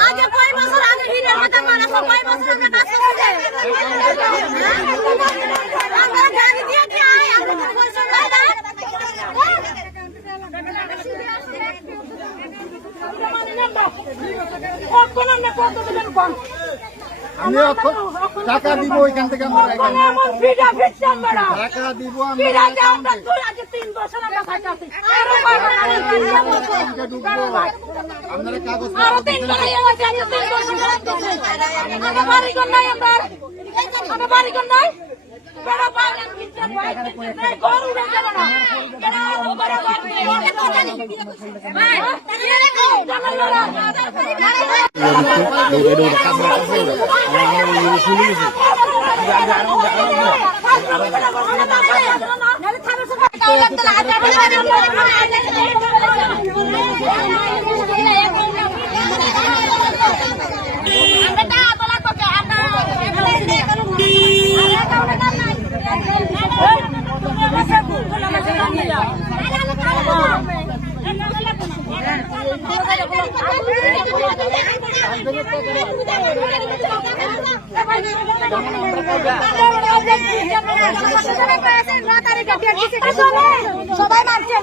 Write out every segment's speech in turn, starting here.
আগে কয় বছর আগে ভিড়ের মধ্যে মানুষ কয় বছর আগে কাজ করছে আমরা গাড়ি দিয়ে কি আয় আমরা বলছো না আমি টাকা দিব এখান থেকে টাকা দিব আপনারা কাগজ সবাই মানছে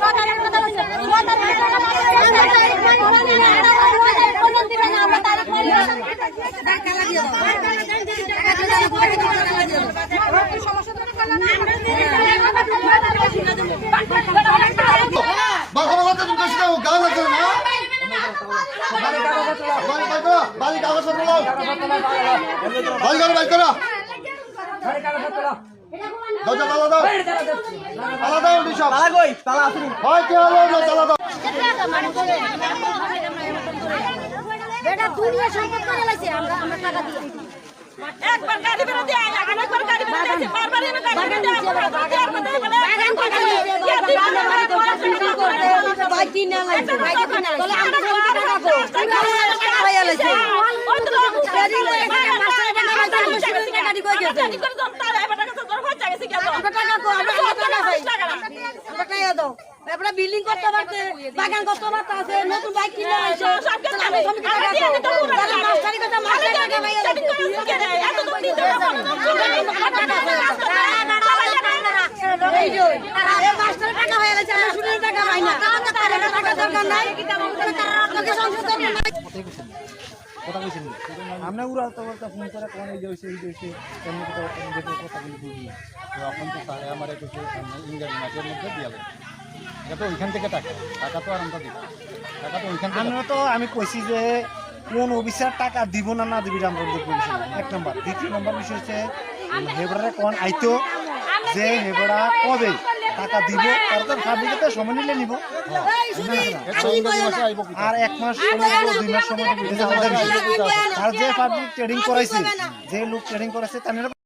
দুনিয়া সম্পদ করে লাইছে আমরা টাকা দিয়ে একবার গাড়ি বের দিয়ে আরেকবার গাড়ি বের দিয়েছে বারবার এনে গাড়ি বের দিয়ে বাগান করে বাইক কিনে লাইছে বাইক কিনে বলে আমরা টাকা কো টাকা পাইয়া লাইছে ওই তো গাড়ি মাস্টার বানাইছে গাড়ি কই গেছে গাড়ি করে দম তার এবার টাকা তো হয়ে যাচ্ছে কি আমরা টাকা কো আমরা টাকা পাই আমরা টাকা দাও আমরা বিল্ডিং করতে পারতে বাগান করতে পারতে আছে নতুন বাইক কিনে লাইছে আমি তুমি টাকা কো মাস্টারি কথা মাস্টার টাকা পাইয়া এত দম দিতে এই মাস্টার টাকা হয়ে গেছে আমরা শুনে টাকা পাই না টাকা দরকার নাই আপনাকে সংশোধন আমরা উড়া তো ফোন করে কোন এই হইছে কেমন কথা বলি বুঝি এখন তো স্যার আমার একটু ইংরেজি মাসের মধ্যে দিয়ে এটা তো ওইখান থেকে টাকা তো আর আমরা দিব টাকা তো ওইখান থেকে তো আমি কইছি যে কোন অফিসার টাকা দিব না না দিবি আমরা বলছি এক নম্বর দ্বিতীয় নম্বর বিষয় হচ্ছে হেবড়ারে কোন আইতো যে হেবড়া কবে টাকা দিব তারপর ফাব্রিকেতে সময় নিলে নিব আর এক মাস সময় 2 মাস সময় আর যে ফাব্রিক ট্রেডিং করাইছে যে লোক ট্রেডিং করাইছে তার